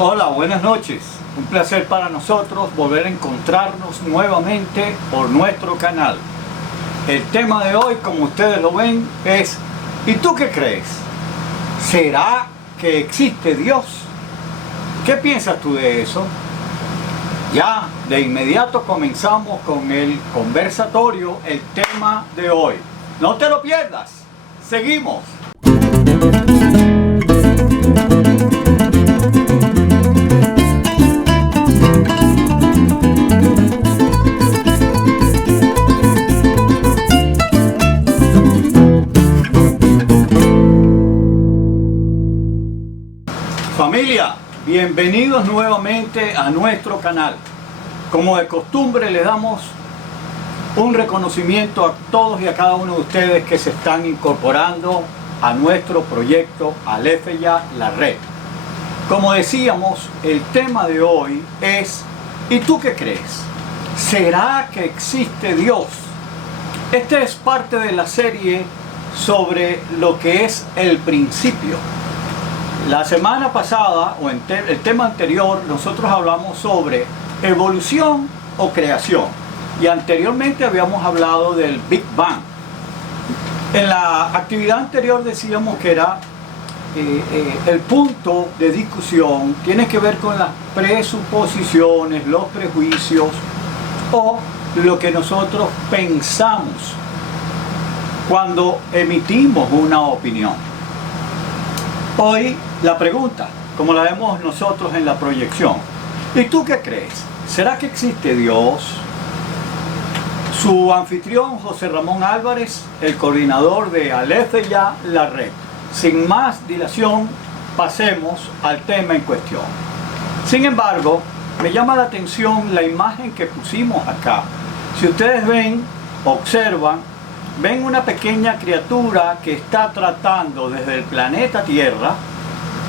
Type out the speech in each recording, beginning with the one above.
Hola, buenas noches. Un placer para nosotros volver a encontrarnos nuevamente por nuestro canal. El tema de hoy, como ustedes lo ven, es ¿y tú qué crees? ¿Será que existe Dios? ¿Qué piensas tú de eso? Ya de inmediato comenzamos con el conversatorio, el tema de hoy. No te lo pierdas. Seguimos. Familia, bienvenidos nuevamente a nuestro canal. Como de costumbre, le damos un reconocimiento a todos y a cada uno de ustedes que se están incorporando a nuestro proyecto Aletheia, la red. Como decíamos, el tema de hoy es ¿y tú qué crees? ¿Será que existe Dios? Este es parte de la serie sobre lo que es el principio. La semana pasada, o en el tema anterior, nosotros hablamos sobre evolución o creación. Y anteriormente habíamos hablado del Big Bang. En la actividad anterior decíamos que era el punto de discusión tiene que ver con las presuposiciones, los prejuicios o lo que nosotros pensamos cuando emitimos una opinión. Hoy la pregunta, como la vemos nosotros en la proyección, ¿y tú qué crees? ¿Será que existe Dios? Su anfitrión José Ramón Álvarez, el coordinador de Aletheia, la red. Sin más dilación, pasemos al tema en cuestión. Sin embargo, me llama la atención la imagen que pusimos acá. Si ustedes ven, observan, ven una pequeña criatura que está tratando desde el planeta Tierra,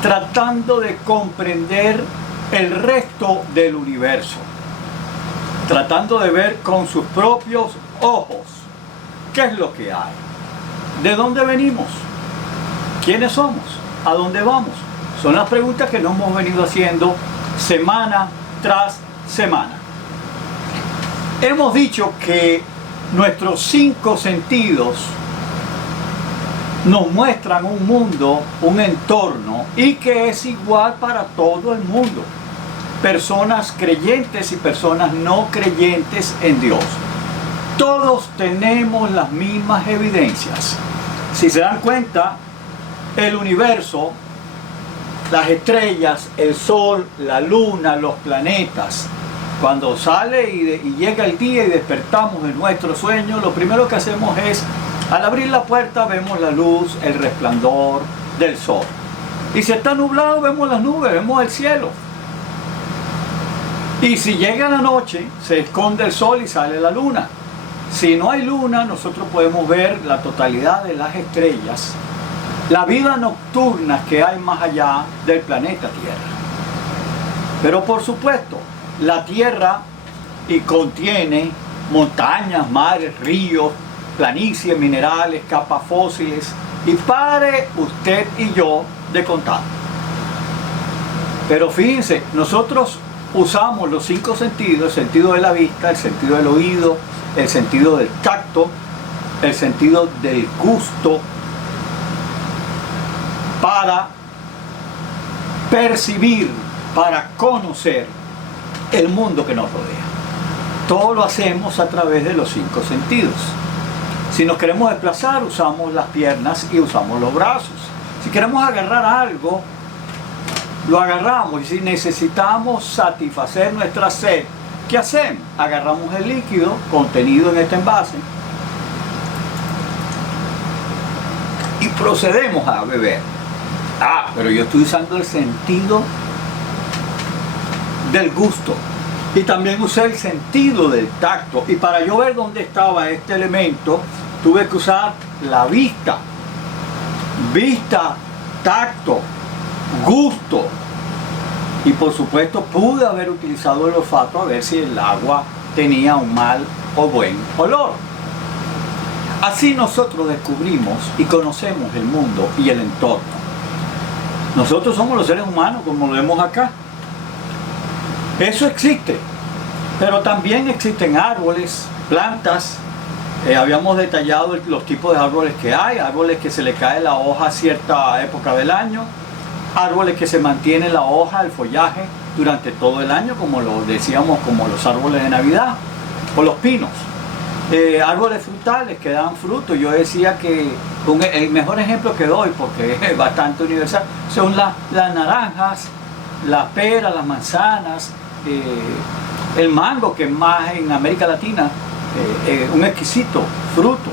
tratando de comprender el resto del universo, tratando de ver con sus propios ojos qué es lo que hay, de dónde venimos, quiénes somos, a dónde vamos. Son las preguntas que nos hemos venido haciendo semana tras semana. Hemos dicho que nuestros 5 sentidos nos muestran un mundo, un entorno, y que es igual para todo el mundo. Personas creyentes y personas no creyentes en Dios. Todos tenemos las mismas evidencias. Si se dan cuenta, el universo, las estrellas, el sol, la luna, los planetas, cuando sale y llega el día y despertamos de nuestro sueño, lo primero que hacemos es, al abrir la puerta vemos la luz, el resplandor del sol. Y si está nublado vemos las nubes, vemos el cielo. Y si llega la noche, se esconde el sol y sale la luna. Si no hay luna, nosotros podemos ver la totalidad de las estrellas, la vida nocturna que hay más allá del planeta Tierra. Pero por supuesto, la Tierra y contiene montañas, mares, ríos, planicies, minerales, capas fósiles, y pare usted y yo de contar. Pero fíjense, nosotros usamos los 5 sentidos, el sentido de la vista, el sentido del oído, el sentido del tacto, el sentido del gusto, para percibir, para conocer el mundo que nos rodea. Todo lo hacemos a través de los 5 sentidos. Si nos queremos desplazar, usamos las piernas y usamos los brazos. Si queremos agarrar algo, lo agarramos. Y si necesitamos satisfacer nuestra sed, ¿qué hacemos? Agarramos el líquido contenido en este envase y procedemos a beber. Pero yo estoy usando el sentido del gusto y también usé el sentido del tacto, y para yo ver dónde estaba este elemento tuve que usar la vista, tacto, gusto, y por supuesto pude haber utilizado el olfato a ver si el agua tenía un mal o buen olor. Así nosotros descubrimos y conocemos el mundo y el entorno. Nosotros somos los seres humanos, como lo vemos acá. Eso existe, pero también existen árboles, plantas. Habíamos detallado los tipos de árboles que hay, árboles que se le cae la hoja a cierta época del año, árboles que se mantiene la hoja, el follaje durante todo el año, como lo decíamos, como los árboles de Navidad o los pinos. Árboles frutales que dan fruto. Yo decía que el mejor ejemplo que doy, porque es bastante universal, son las naranjas, las peras, las manzanas, el mango, que es más en América Latina, un exquisito fruto.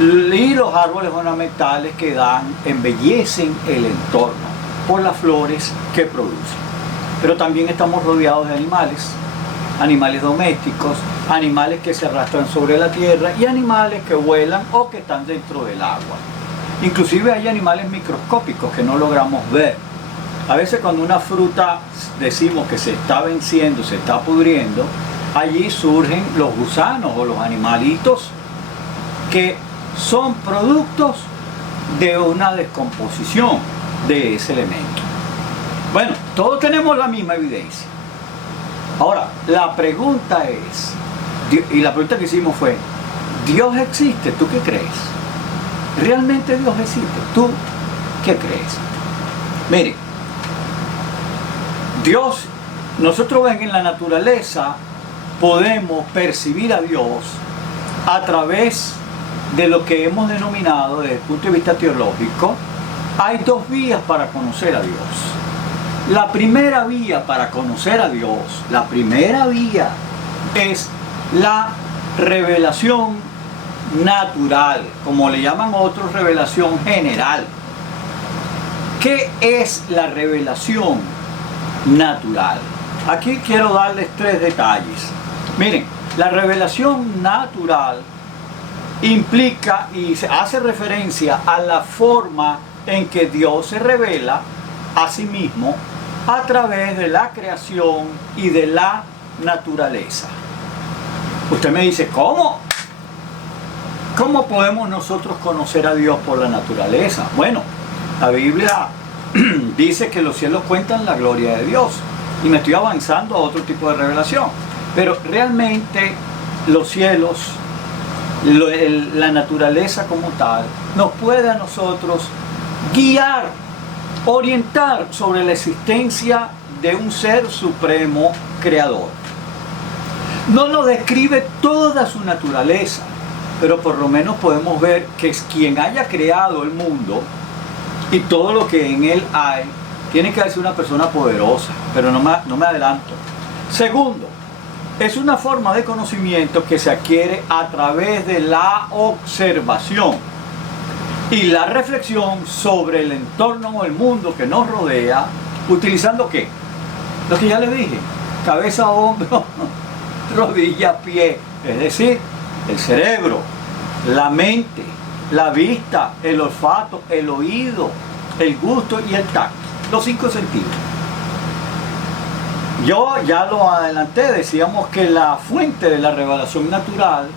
Y los árboles ornamentales que embellecen el entorno por las flores que producen. Pero también estamos rodeados de animales domésticos, animales que se arrastran sobre la tierra y animales que vuelan o que están dentro del agua. Inclusive hay animales microscópicos que no logramos ver. A veces cuando una fruta decimos que se está venciendo, se está pudriendo, allí surgen los gusanos o los animalitos que son productos de una descomposición de ese elemento. Bueno, todos tenemos la misma evidencia. Ahora, la pregunta es, y la pregunta que hicimos fue, ¿Dios existe? ¿Tú qué crees? ¿Realmente Dios existe? ¿Tú qué crees? Miren, Dios, nosotros en la naturaleza podemos percibir a Dios a través de lo que hemos denominado desde el punto de vista teológico. Hay dos vías para conocer a Dios. La primera vía para conocer a Dios, la primera vía es la revelación natural, como le llaman otros, revelación general. ¿Qué es la revelación natural? Aquí quiero darles 3 detalles. Miren, la revelación natural implica y se hace referencia a la forma en que Dios se revela a sí mismo a través de la creación y de la naturaleza. Usted me dice, ¿cómo? ¿Cómo podemos nosotros conocer a Dios por la naturaleza? Bueno, la Biblia dice que los cielos cuentan la gloria de Dios. Y me estoy avanzando a otro tipo de revelación. Pero realmente los cielos, la naturaleza como tal, nos puede a nosotros guiar, orientar sobre la existencia de un ser supremo creador. No nos describe toda su naturaleza, pero por lo menos podemos ver que es quien haya creado el mundo y todo lo que en él hay, tiene que ser una persona poderosa, pero no me adelanto. Segundo, es una forma de conocimiento que se adquiere a través de la observación y la reflexión sobre el entorno o el mundo que nos rodea, utilizando ¿qué? Lo que ya les dije, cabeza, hombro, rodilla, pie, es decir, el cerebro, la mente, la vista, el olfato, el oído, el gusto y el tacto, los 5 sentidos. Yo ya lo adelanté, decíamos que la fuente de la revelación natural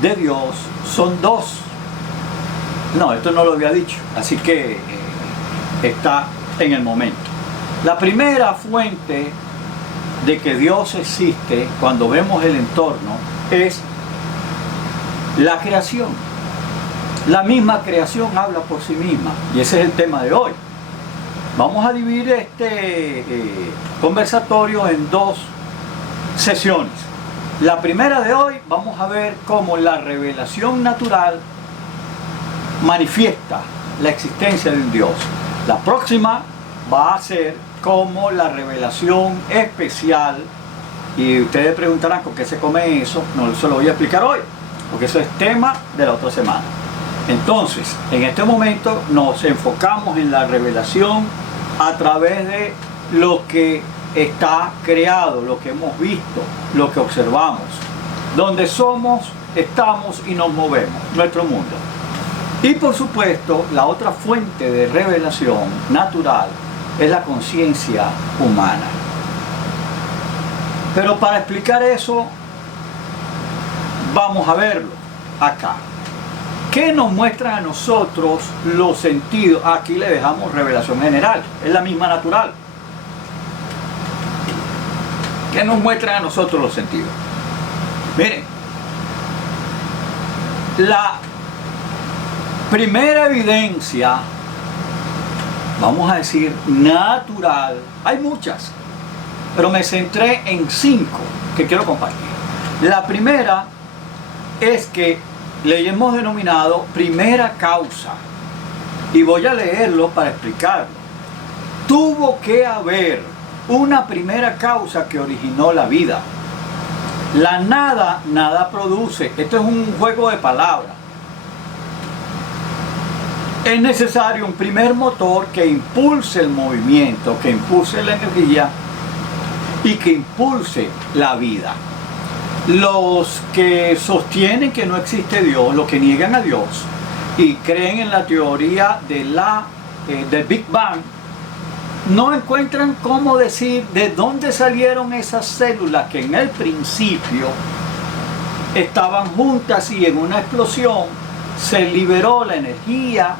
de Dios son 2. No, esto no lo había dicho, así que está en el momento. La primera fuente de que Dios existe cuando vemos el entorno es la creación. La misma creación habla por sí misma y ese es el tema de hoy. Vamos a dividir este conversatorio en 2 sesiones. La primera de hoy vamos a ver cómo la revelación natural manifiesta la existencia de un Dios. La próxima va a ser como la revelación especial, y ustedes preguntarán con qué se come eso. No se lo voy a explicar hoy, porque eso es tema de la otra semana. Entonces, en este momento nos enfocamos en la revelación a través de lo que está creado, lo que hemos visto, lo que observamos, donde somos, estamos y nos movemos, nuestro mundo. Y por supuesto, la otra fuente de revelación natural es la conciencia humana. Pero para explicar eso, vamos a verlo acá. ¿Qué nos muestran a nosotros los sentidos? Aquí le dejamos revelación general, es la misma natural. que nos muestran a nosotros los sentidos. Miren, la primera evidencia, vamos a decir natural, hay muchas, pero me centré en 5 que quiero compartir. La primera es que le hemos denominado primera causa, y voy a leerlo para explicarlo. Tuvo que haber una primera causa que originó la vida. La nada, nada produce. Esto es un juego de palabras. Es necesario un primer motor que impulse el movimiento, que impulse la energía y que impulse la vida. Los que sostienen que no existe Dios, los que niegan a Dios y creen en la teoría de del Big Bang, no encuentran cómo decir de dónde salieron esas células que en el principio estaban juntas y en una explosión se liberó la energía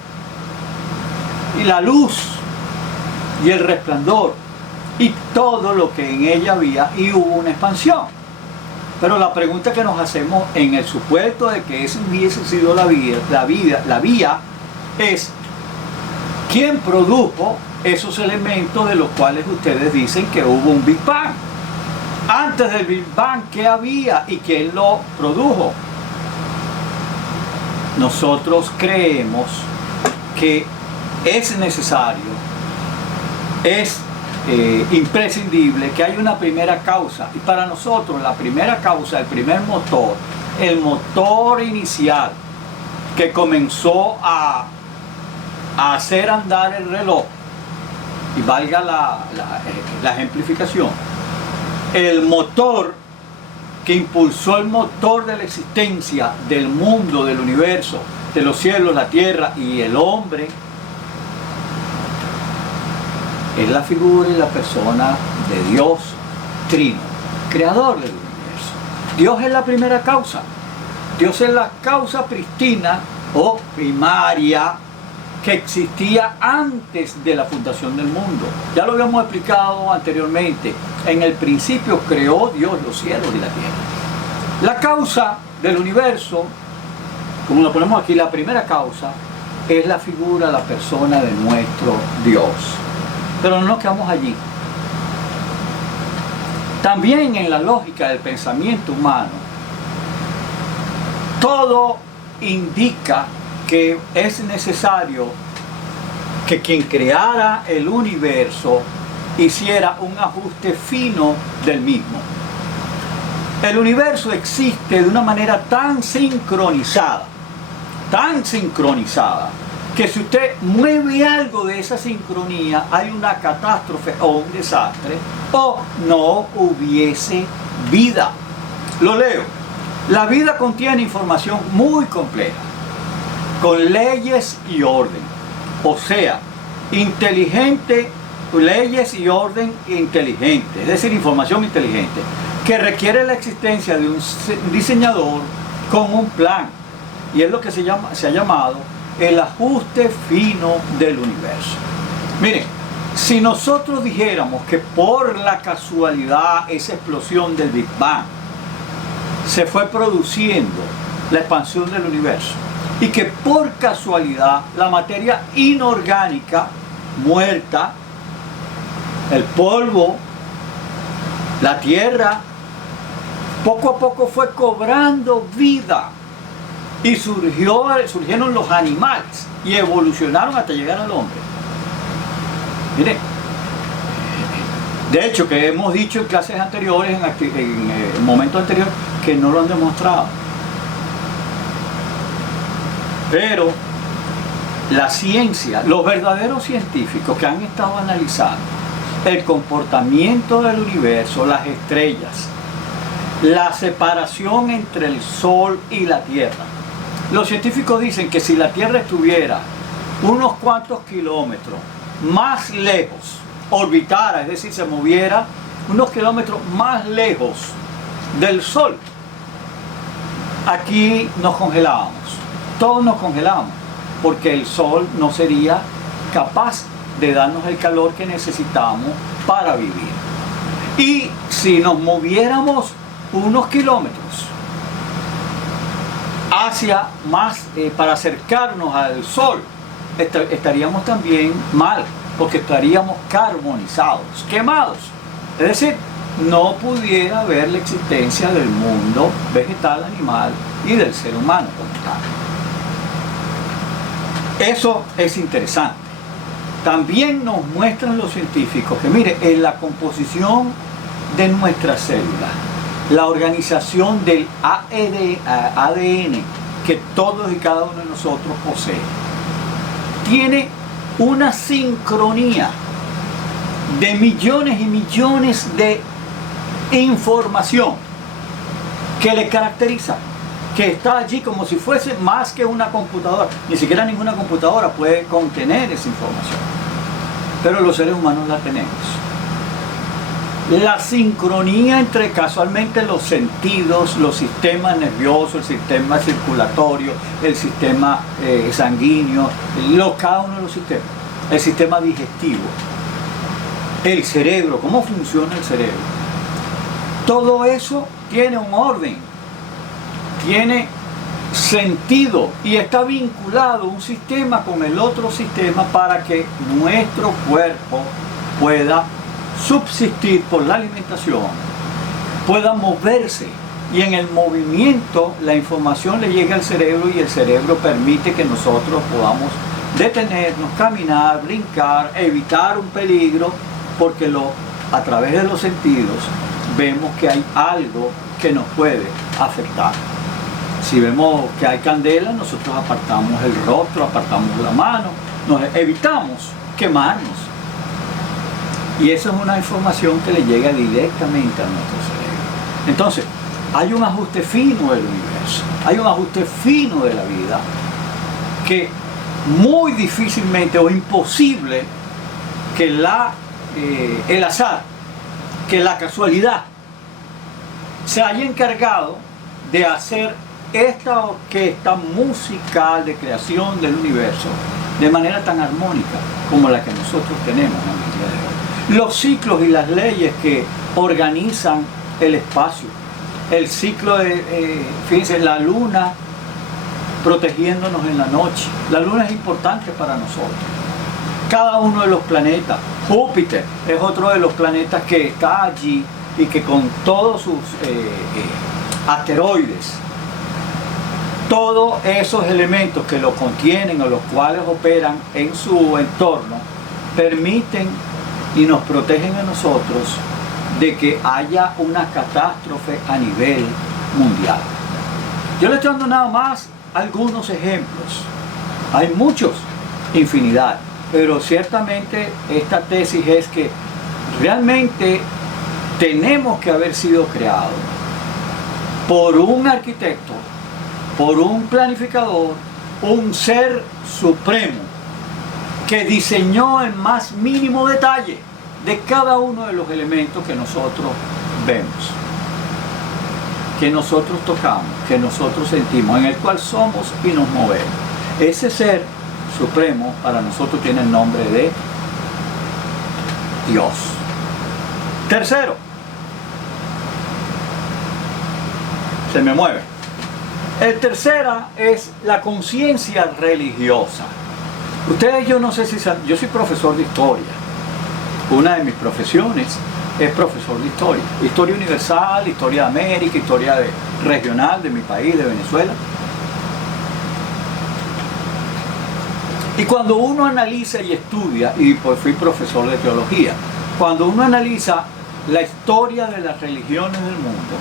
y la luz y el resplandor y todo lo que en ella había, y hubo una expansión. Pero la pregunta que nos hacemos en el supuesto de que esa hubiese sido la vía es: ¿quién produjo esos elementos de los cuales ustedes dicen que hubo un Big Bang? Antes del Big Bang, ¿qué había y quién lo produjo? Nosotros creemos que es necesario, es imprescindible que haya una primera causa. Y para nosotros la primera causa, el primer motor, el motor inicial que comenzó a hacer andar el reloj, y valga la ejemplificación, el motor que impulsó el motor de la existencia del mundo, del universo, de los cielos, la tierra y el hombre, es la figura y la persona de Dios Trino, creador del universo. Dios es la primera causa. Dios es la causa pristina o primaria que existía antes de la fundación del mundo. Ya lo habíamos explicado anteriormente. En el principio creó Dios los cielos y la tierra. La causa del universo, como lo ponemos aquí, la primera causa, es la figura, la persona de nuestro Dios. Pero no nos quedamos allí. También en la lógica del pensamiento humano, todo indica que es necesario que quien creara el universo hiciera un ajuste fino del mismo. El universo existe de una manera tan sincronizada, que si usted mueve algo de esa sincronía, hay una catástrofe o un desastre, o no hubiese vida. Lo leo. La vida contiene información muy compleja, con leyes y orden. O sea, inteligente, leyes y orden inteligente, es decir, información inteligente, que requiere la existencia de un diseñador con un plan. Y es lo que se ha llamado el ajuste fino del universo. Miren, si nosotros dijéramos que por la casualidad esa explosión del Big Bang se fue produciendo la expansión del universo y que por casualidad la materia inorgánica muerta, el polvo, la tierra, poco a poco fue cobrando vida y surgieron los animales y evolucionaron hasta llegar al hombre. Miren, de hecho que hemos dicho en clases anteriores, en momentos anteriores, que no lo han demostrado. Pero la ciencia, los verdaderos científicos que han estado analizando el comportamiento del universo, las estrellas, la separación entre el Sol y la Tierra. Los científicos dicen que si la Tierra estuviera unos cuantos kilómetros más lejos, orbitara, es decir, se moviera unos kilómetros más lejos del Sol, aquí nos congelábamos, todos nos congelamos, porque el Sol no sería capaz de darnos el calor que necesitamos para vivir. Y si nos moviéramos unos kilómetros hacia más para acercarnos al Sol, estaríamos también mal, porque estaríamos carbonizados, quemados. Es decir, no pudiera haber la existencia del mundo vegetal, animal y del ser humano como tal. Eso es interesante. También nos muestran los científicos que, mire, en la composición de nuestras células, la organización del ADN que todos y cada uno de nosotros posee, tiene una sincronía de millones y millones de información que le caracteriza, que está allí como si fuese más que una computadora. Ni siquiera ninguna computadora puede contener esa información, pero los seres humanos la tenemos. La sincronía entre casualmente los sentidos, los sistemas nerviosos, el sistema circulatorio, el sistema sanguíneo, cada uno de los sistemas, el sistema digestivo, el cerebro, cómo funciona el cerebro. Todo eso tiene un orden, tiene sentido y está vinculado un sistema con el otro sistema para que nuestro cuerpo pueda subsistir por la alimentación, pueda moverse, y en el movimiento la información le llega al cerebro y el cerebro permite que nosotros podamos detenernos, caminar, brincar, evitar un peligro, porque a través de los sentidos vemos que hay algo que nos puede afectar. Si vemos que hay candela, nosotros apartamos el rostro, apartamos la mano, nos evitamos quemarnos. Y eso es una información que le llega directamente a nuestro cerebro. Entonces, hay un ajuste fino del universo, hay un ajuste fino de la vida que muy difícilmente o imposible que el azar, que la casualidad se haya encargado de hacer esta orquesta musical de creación del universo de manera tan armónica como la que nosotros tenemos en el día de hoy. Los ciclos y las leyes que organizan el espacio, el ciclo de, fíjense, la luna protegiéndonos en la noche. La luna es importante para nosotros. Cada uno de los planetas, Júpiter es otro de los planetas que está allí y que con todos sus asteroides, todos esos elementos que lo contienen o los cuales operan en su entorno, permiten y nos protegen a nosotros de que haya una catástrofe a nivel mundial. Yo le estoy dando nada más algunos ejemplos. Hay muchos, infinidad, pero ciertamente esta tesis es que realmente tenemos que haber sido creados por un arquitecto, por un planificador, un ser supremo que diseñó el más mínimo detalle de cada uno de los elementos que nosotros vemos, que nosotros tocamos, que nosotros sentimos, en el cual somos y nos movemos. Ese ser supremo para nosotros tiene el nombre de Dios. Tercero, se me mueve. El tercera es la conciencia religiosa. Ustedes, yo no sé si saben, yo soy profesor de historia. Una de mis profesiones es profesor de historia. Historia universal, historia de América, historia regional de mi país, de Venezuela. Y cuando uno analiza y estudia, y pues fui profesor de teología, cuando uno analiza la historia de las religiones del mundo,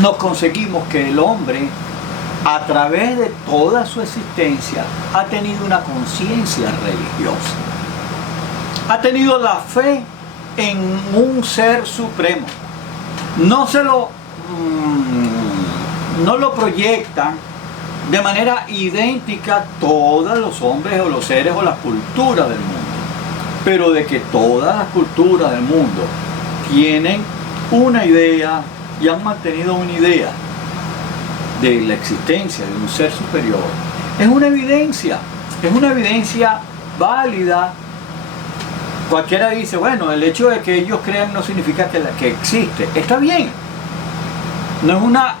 nos conseguimos que el hombre, a través de toda su existencia, ha tenido una conciencia religiosa. Ha tenido la fe en un ser supremo. No lo proyectan de manera idéntica todos los hombres o los seres o las culturas del mundo, pero de que todas las culturas del mundo tienen una idea y han mantenido una idea de la existencia de un ser superior, es una evidencia válida Cualquiera dice, bueno, el hecho de que ellos crean no significa que existe. Está bien. No es una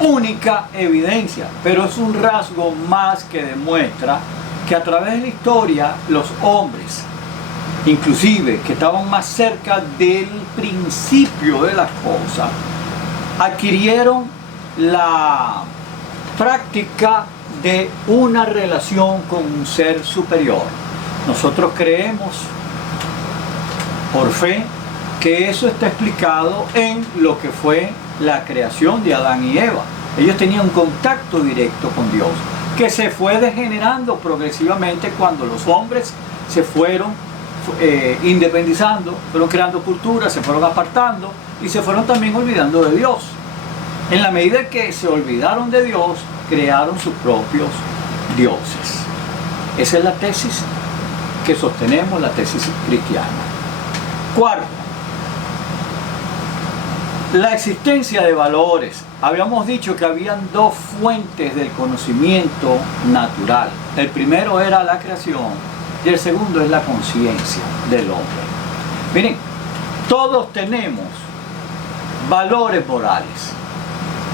única evidencia, pero es un rasgo más que demuestra que a través de la historia los hombres, inclusive que estaban más cerca del principio de las cosas, adquirieron la práctica de una relación con un ser superior. Nosotros creemos por fe que eso está explicado en lo que fue la creación de Adán y Eva. Ellos tenían un contacto directo con Dios, que se fue degenerando progresivamente cuando los hombres se fueron independizando, fueron creando culturas, se fueron apartando y se fueron también olvidando de Dios. En la medida que se olvidaron de Dios, crearon sus propios dioses. Esa es la tesis que sostenemos, la tesis cristiana. Cuarto, la existencia de valores. Habíamos dicho que habían dos fuentes del conocimiento natural. El primero era la creación y el segundo es la conciencia del hombre. Miren, todos tenemos valores morales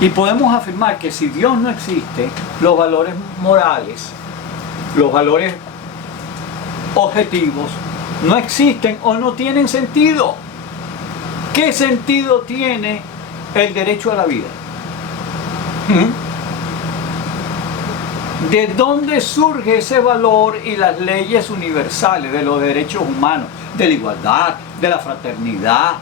y podemos afirmar que si Dios no existe, los valores morales, los valores objetivos, no existen o no tienen sentido. ¿Qué sentido tiene el derecho a la vida? ¿De dónde surge ese valor y las leyes universales de los derechos humanos, de la igualdad, de la fraternidad,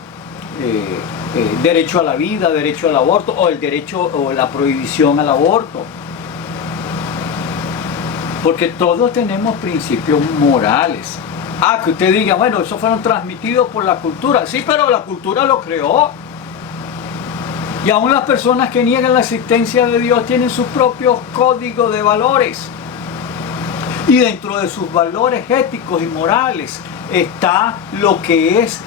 derecho a la vida, derecho al aborto o el derecho o la prohibición al aborto? Porque todos tenemos principios morales. Que usted diga, bueno, esos fueron transmitidos por la cultura. Sí, pero la cultura lo creó. Y aún las personas que niegan la existencia de Dios tienen sus propios códigos de valores. Y dentro de sus valores éticos y morales está lo que es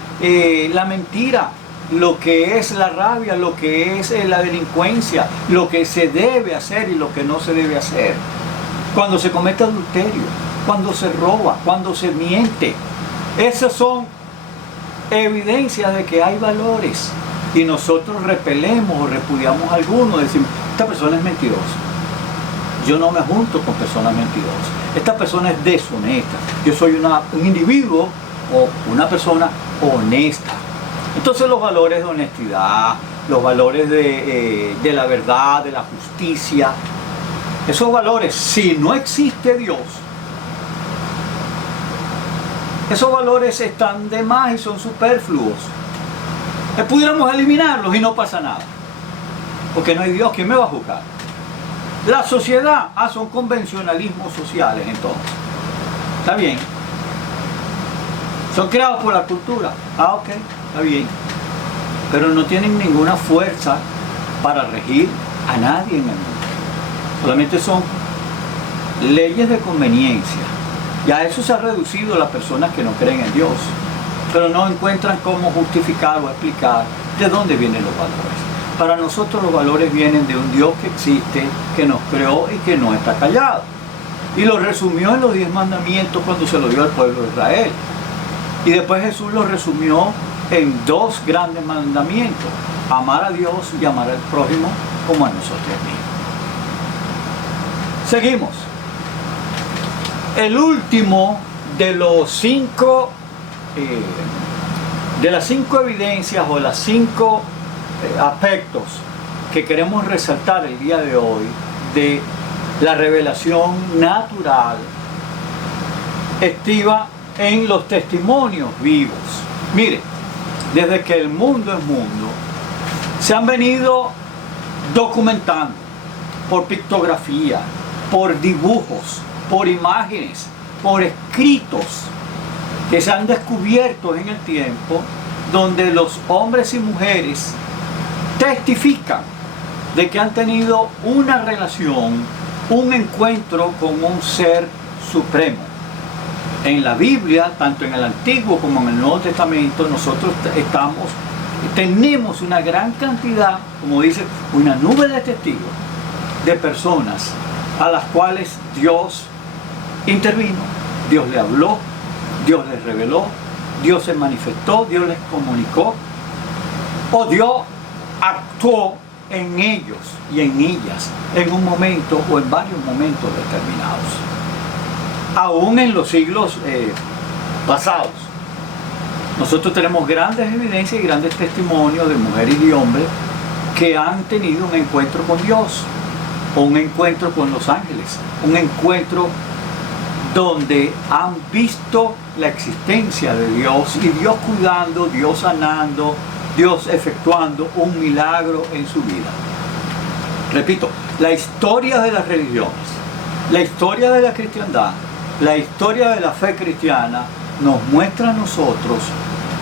la mentira, lo que es la rabia, lo que es la delincuencia, lo que se debe hacer y lo que no se debe hacer. Cuando se comete adulterio, cuando se roba, cuando se miente. Esas son evidencias de que hay valores. Y nosotros repelemos o repudiamos a algunos, decimos, esta persona es mentirosa. Yo no me junto con personas mentirosas. Esta persona es deshonesta. Yo soy un individuo o una persona honesta. Entonces los valores de honestidad, los valores de la verdad, de la justicia, esos valores, si no existe Dios, esos valores están de más y son superfluos. Pudiéramos eliminarlos y no pasa nada. Porque no hay Dios, ¿quién me va a juzgar? La sociedad, son convencionalismos sociales entonces. Está bien. Son creados por la cultura. Ok, está bien. Pero no tienen ninguna fuerza para regir a nadie en el mundo. Solamente son leyes de conveniencia. Y a eso se ha reducido las personas que no creen en Dios, pero no encuentran cómo justificar o explicar de dónde vienen los valores. Para nosotros los valores vienen de un Dios que existe, que nos creó y que no está callado. Y lo resumió en los 10 mandamientos cuando se lo dio al pueblo de Israel. Y después Jesús lo resumió en 2 grandes mandamientos: amar a Dios y amar al prójimo como a nosotros mismos. Seguimos. El último de los 5 de las 5 evidencias o las 5 aspectos que queremos resaltar el día de hoy de la revelación natural estriba en los testimonios vivos. Mire, desde que el mundo es mundo, se han venido documentando por pictografía, por dibujos, por imágenes, por escritos que se han descubierto en el tiempo, donde los hombres y mujeres testifican de que han tenido una relación, un encuentro con un ser supremo. En la Biblia, tanto en el Antiguo como en el Nuevo Testamento, nosotros tenemos una gran cantidad, como dice, una nube de testigos, de personas a las cuales Dios intervino, Dios le habló, Dios les reveló, Dios se manifestó, Dios les comunicó, o Dios actuó en ellos y en ellas en un momento o en varios momentos determinados. Aún en los siglos pasados, nosotros tenemos grandes evidencias y grandes testimonios de mujeres y hombres que han tenido un encuentro con Dios, o un encuentro con los ángeles, un encuentro donde han visto la existencia de Dios y Dios cuidando, Dios sanando, Dios efectuando un milagro en su vida. Repito, la historia de las religiones, la historia de la cristiandad, la historia de la fe cristiana nos muestra a nosotros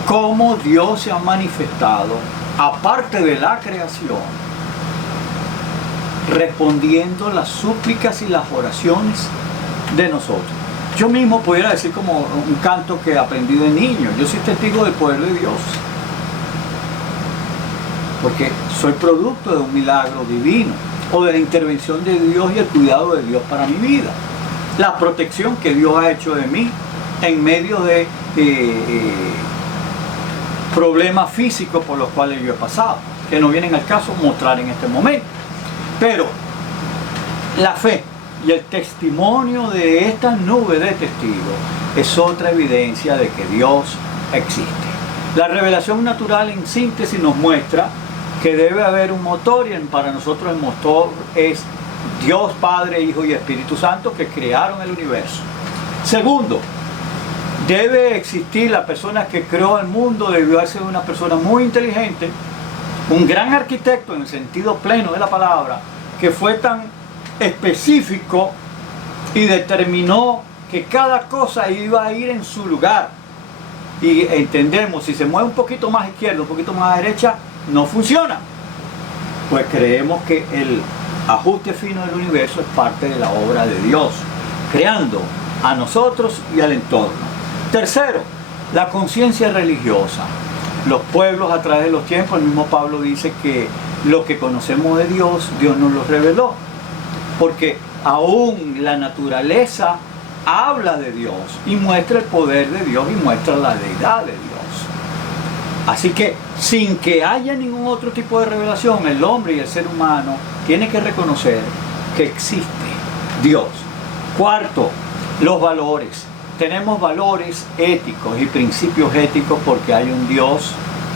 cómo Dios se ha manifestado, aparte de la creación, respondiendo las súplicas y las oraciones de nosotros. Yo mismo pudiera decir como un canto que aprendí de niño: yo soy testigo del poder de Dios, porque soy producto de un milagro divino, o de la intervención de Dios y el cuidado de Dios para mi vida, la protección que Dios ha hecho de mí en medio de problemas físicos por los cuales yo he pasado, que no vienen al caso mostrar en este momento. Pero la fe y el testimonio de esta nube de testigos es otra evidencia de que Dios existe. La revelación natural, en síntesis, nos muestra que debe haber un motor, y para nosotros el motor es Dios Padre, Hijo y Espíritu Santo, que crearon el universo. Segundo, debe existir la persona que creó el mundo, debió ser una persona muy inteligente, un gran arquitecto en el sentido pleno de la palabra, que fue tan específico y determinó que cada cosa iba a ir en su lugar. Y entendemos, si se mueve un poquito más a izquierda, un poquito más a derecha, no funciona. Pues creemos que el ajuste fino del universo es parte de la obra de Dios, creando a nosotros y al entorno. Tercero, la conciencia religiosa. Los pueblos a través de los tiempos, el mismo Pablo dice que lo que conocemos de Dios, Dios nos lo reveló, porque aún la naturaleza habla de Dios y muestra el poder de Dios y muestra la deidad de Dios. Así que sin que haya ningún otro tipo de revelación, el hombre y el ser humano tiene que reconocer que existe Dios. Cuarto, los valores. Tenemos valores éticos y principios éticos porque hay un Dios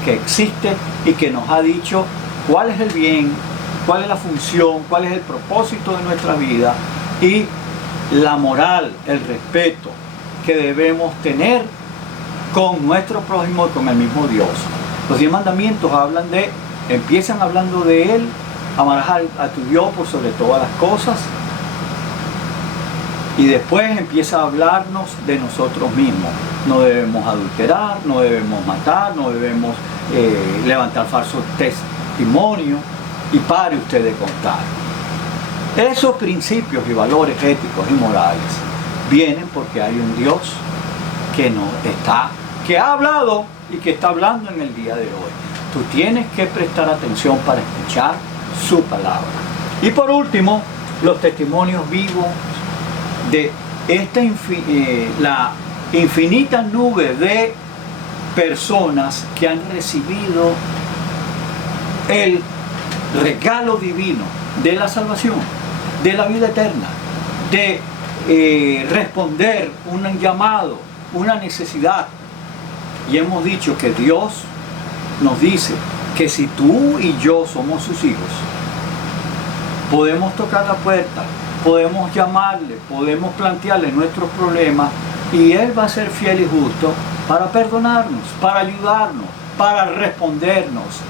que existe y que nos ha dicho cuál es el bien, cuál es la función, cuál es el propósito de nuestra vida y la moral, el respeto que debemos tener con nuestro prójimo y con el mismo Dios. Los 10 mandamientos empiezan hablando de Él: amarás a tu Dios por sobre todas las cosas. Y después empieza a hablarnos de nosotros mismos. No debemos adulterar, no debemos matar, no debemos levantar falsos testimonios. Y pare usted de contar. Esos principios y valores éticos y morales vienen porque hay un Dios que ha hablado y que está hablando en el día de hoy. Tú tienes que prestar atención para escuchar su palabra. Y por último, los testimonios vivos de la infinita nube de personas que han recibido el regalo divino de la salvación, de la vida eterna, de responder un llamado, una necesidad. Y hemos dicho que Dios nos dice que si tú y yo somos sus hijos, podemos tocar la puerta, podemos llamarle, podemos plantearle nuestros problemas y Él va a ser fiel y justo para perdonarnos, para ayudarnos, para respondernos,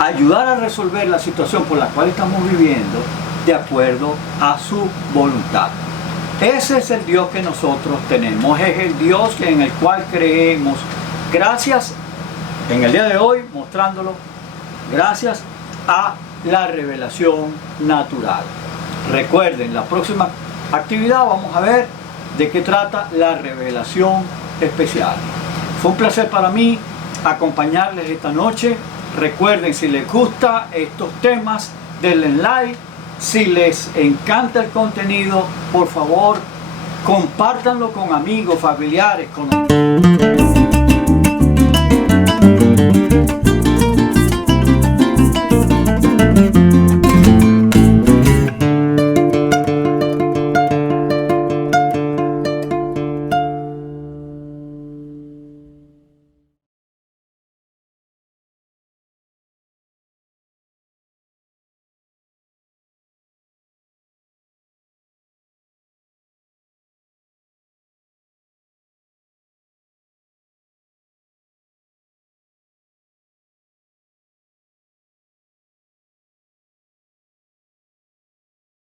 ayudar a resolver la situación por la cual estamos viviendo de acuerdo a su voluntad. Ese es el Dios que nosotros tenemos, es el Dios en el cual creemos. Gracias, en el día de hoy, mostrándolo, gracias a la revelación natural. Recuerden, la próxima actividad vamos a ver de qué trata la revelación especial. Fue un placer para mí acompañarles esta noche. Recuerden, si les gusta estos temas, denle like. Si les encanta el contenido, por favor, compártanlo con amigos, familiares, con